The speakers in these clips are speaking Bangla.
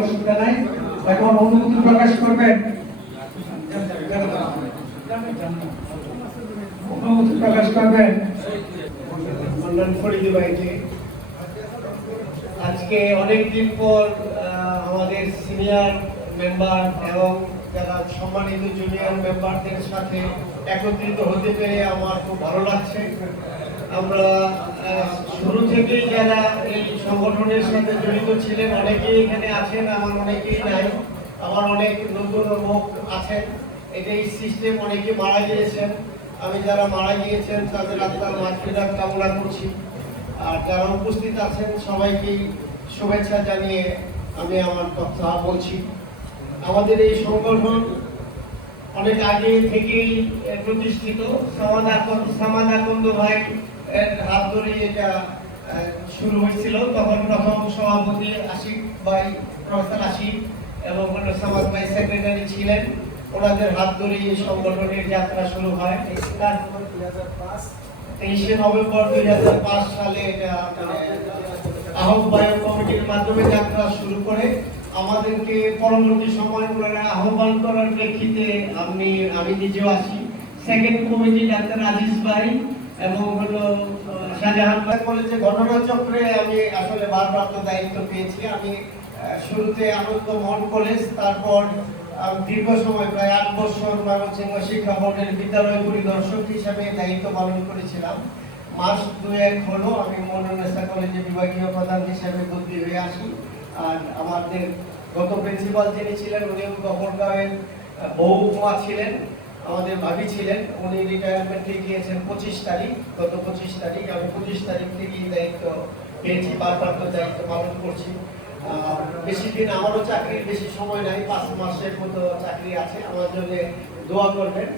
অসুবিধা নাই, এখন অনুভূতি প্রকাশ করবেন, অনুভূতি প্রকাশ করবেন। আজকে অনেকদিন পর আমাদের সিনিয়র মেম্বার এবং যারা সম্মানিত জুনিয়র মেম্বারদের সাথে একত্রিত হতে পেরে আমার খুব ভালো লাগছে। আমরা শুরু থেকেই যারা এই সংগঠনের সাথে জড়িত ছিলেন অনেকেই এখানে আছেন, আমার অনেকেই নাই, আমার অনেক নতুন লোক আছেন। এই সিস্টেম অনেকে মারা গিয়েছেন, আমি যারা মারা গিয়েছেন তাদের আত্মার মাগফিরাত কামনা করছি। আর যারা উপস্থিত আছেন সবাইকেই শুভেচ্ছা জানিয়ে আমি আমার কথা বলছি। আমাদের এই সংগঠন অনেক আগে থেকেই প্রতিষ্ঠিত। সামাদ আকন্দ ভাই এর হাত ধরে এটা শুরু হয়েছিল। তখন প্রথম সভাপতি আশিক ভাই, প্রফেসর আশিক এবং সামাদ ভাই সেক্রেটারি ছিলেন। ওনাদের হাত ধরে এই সংগঠনের যাত্রা শুরু হয়। 23শে নভেম্বর 2005 সালে এটা আহ্বায়ক কমিটির মাধ্যমে যাত্রা শুরু করে আমাদেরকে পরবর্তী সময় ওনারা আহ্বান করার প্রেক্ষিতে আমি নিজেও আসি। সেকেন্ড কমিটি ডাক্তার আজিজ ভাই এবং হলো শাহজাহান ভাই কলেজে ঘটনাচক্রে আমি আসলে ভারপ্রাপ্ত দায়িত্ব পেয়েছি। আমি শুরুতে আনন্দ মোহন কলেজ, তারপর দীর্ঘ সময় প্রায় 8 বছর ময়মনসিংহ শিক্ষা বোর্ডের বিদ্যালয় পরিদর্শক হিসাবে দায়িত্ব পালন করেছিলাম। মাস 2-1 হলো আমি মনোনেসা কলেজে বিভাগীয় প্রধান হিসাবে বদলি হয়ে আসি। আর আমাদের গত প্রিন্সিপাল যিনি ছিলেন উনিও গফরগাঁওয়ের বৌমা ছিলেন, আমাদের ভাবি ছিলেন। উনি রিটায়ারমেন্টে গিয়েছেন 25 তারিখ, গত 25 তারিখ। আমি 25 তারিখ থেকেই দায়িত্ব পেয়েছি, ভারপ্রাপ্ত দায়িত্ব পালন করছি। বেশি দিন আমারও চাকরির বেশি সময় নাই, 5 মাসের মতো চাকরি আছে। আমার জন্য দোয়া করবেন।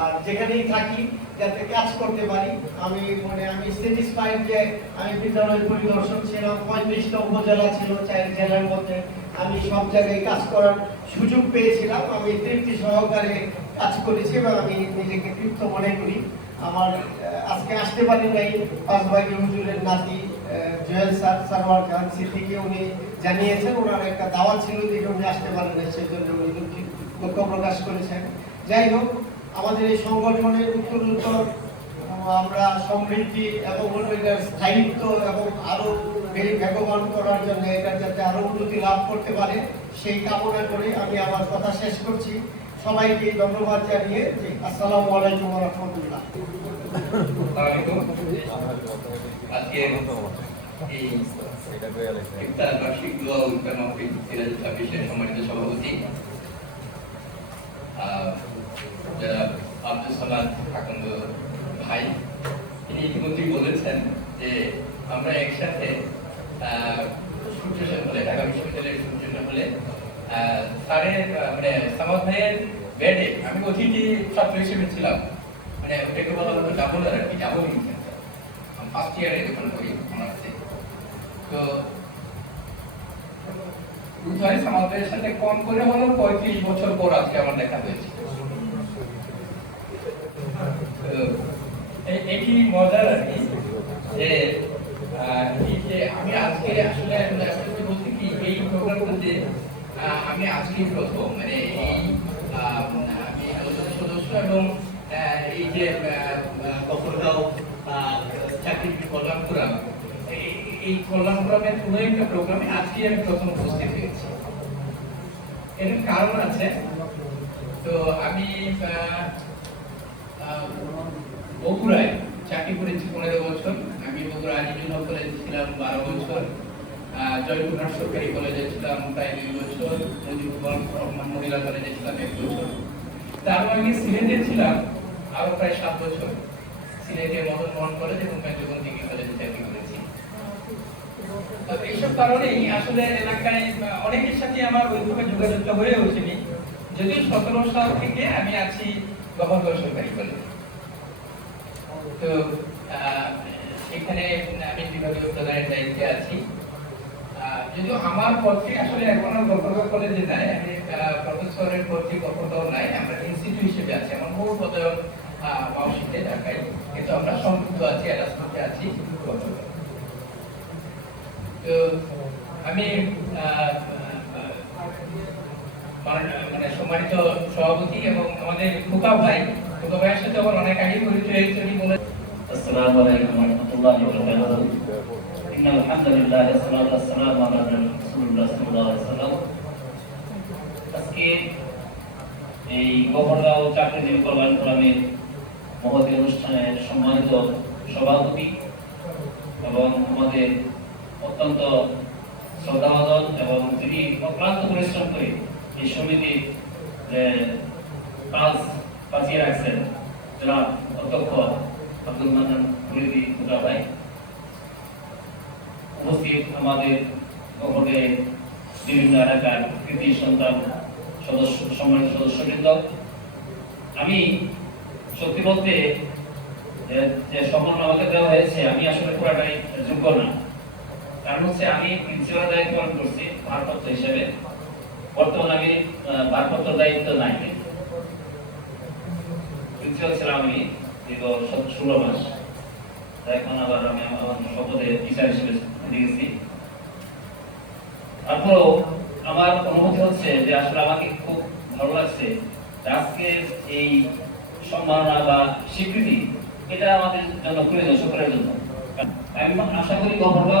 আর যেখানেই থাকি যাতে কাজ করতে পারি। আমি স্যাটিসফাইড যে আমি বিদ্যালয় পরিদর্শক ছিলাম, 35টা উপজেলা ছিল 4 জেলার মধ্যে। আমি সব জায়গায় কাজ করার সুযোগ পেয়েছিলাম। আমি তৃপ্তি সহকারে কাজ করেছি এবং আমি নিজেকে তৃপ্ত মনে করি। আমার আজকে আসতে পারি নাই পাঁচবাগি হুজুরের নাতি জয়েল স্যার, সারওয়ার খান সিদ্দিকী, উনি জানিয়েছেন ওনার একটা দাওয়াত ছিল দেখে উনি আসতে পারেন না, সেই জন্য উনি দুঃখ প্রকাশ করেছেন। যাই হোক, আমাদের এই সংগঠনের উত্তরোত্তর আমরা সমৃদ্ধি এবং এটার স্থায়িত্ব এবং আরো বেগবান করার জন্য এটা যাতে আরো উন্নতি লাভ করতে পারে সেই কামনা করে আমি আমার কথা শেষ করছি। সবাইকে ধন্যবাদ জানিয়ে আসসালামু আলাইকুম ওয়া রাহমাতুল্লাহ। আজকে এই ইফতার বার্ষিক দোয়া উদ্যান মাহফিল 2026 সম্মানিত সভাপতি যারা আব্দুল সালাদ আকন্দ ভাই, তিনি ইতিমধ্যেই বলেছেন যে আমরা একসাথে সূর্য হলে ঢাকা বিশ্ববিদ্যালয়ের সূর্য হলে স্যারের সামাদ ভাইয়ের বেডে আমি অতিথি ছাত্র হিসেবে ছিলাম। ওটাকে বলা হতো ডাবল আর কি, ডাবল ইনফ্লুয়েন্সার। ফার্স্ট ইয়ারে যখন করি অনার্সে, তো বুধবারে সামাদ ভাইয়ের সাথে কম করে হলো 35 বছর পর আজকে আমার দেখা হয়েছে। এটি মজার আর কি যে আমি আজকে আসলে বলতে কি এই প্রোগ্রামটাতে আমি আজকে প্রথম এই আমি সদস্য এবং এই যে গফরগাঁও চাকরির কল্যাণ ফোরাম, এই কল্যাণ ফোরামের কোনো একটা প্রোগ্রামে আজকে আমি প্রথম উপস্থিত হয়েছি। এর কারণ আছে। তো আমি বগুড়ায় চাকরি করেছি 15 বছর। আমি বগুড়া আজিজুল হক কলেজে ছিলাম 12 বছর, জয়পুরহাট সরকারি কলেজে ছিলাম প্রায় 2 বছর, মুজিবুর রহমান মহিলা কলেজে ছিলাম 1 বছর। তার আগে সিলেটে ছিলাম আরো প্রায় 7 বছর। সিলেটে মদন মোহন কলেজ এবং মেজবান ডিগ্রি কলেজে চাকরি করেছি। তো এইসব কারণেই আসলে এলাকায় অনেকের সাথে আমার ওইভাবে যোগাযোগটা হয়ে ওঠেনি। যদিও 17 সাল থেকে আমি আছি গভর্নর সরকারি কলেজে। তো এখানে আমি বিভাগীয় প্রধানের দায়িত্বে আছি। যদিও আমার পদটি আসলে এখন আর গভর্নর কলেজে নাই, আমি প্রফেসরের পদটি কখনো নাই, আমরা ইনস্টিটিউট হিসেবে আছি। আমার মূল পদক মাউসিতে ঢাকায়, কিন্তু আমরা সম্পৃক্ত আছি, এরাসমাসে আছি গভর্নর। তো আমি মানে সম্মানিত সভাপতি এবং আমাদের খোকা ভাইয়ের সাথে আমার অনেক আগে পরিচয় হয়েছে। উনি বলে السلام عليكم ورحمة الله وبركاته. إن الحمد لله والصلاة والسلام على رسول الله صلى الله عليه وسلم. আজকে এই গভর্নর চাকরিজীবী কল্যাণ ফোরামের মহতী অনুষ্ঠানের সম্মানিত সভাপতি এবং আমাদের অত্যন্ত শ্রদ্ধাভাজন এবং যিনি অক্লান্ত পরিশ্রম করে এই সমিতির কাজ বাঁচিয়ে রাখছেন জনাব অধ্যক্ষ আব্দুল মান্নান মুরিদি খুদা ভাই, উপস্থিত আমাদের গভর্নরে বিভিন্ন এলাকার কৃতি সন্তান সদস্য, সম্মানিত সদস্যবৃন্দ, আমি সত্যি বলতে যে সম্মান আমাকে দেওয়া হয়েছে আমি আসলে পুরাটাই যোগ্য না। কারণ হচ্ছে আমি প্রিন্সিপাল দায়িত্ব পালন করছি ভারপ্রাপ্ত হিসেবে, বর্তমানে আমি ভারপ্রাপ্ত দায়িত্ব নাই। প্রিন্সিপাল ছিলাম আমি দীর্ঘ 16 মাস, এখন আবার আমি আমার শপথে টিচার হিসেবে গেছি। তারপরও আমার অনুভূতি হচ্ছে যে আসলে আমাকে খুব ভালো লাগছে আজকে এই সম্মাননা বা স্বীকৃতি, এটা আমাদের জন্য প্রয়োজন, সকলের জন্য। আমি আশা করি গভর্নর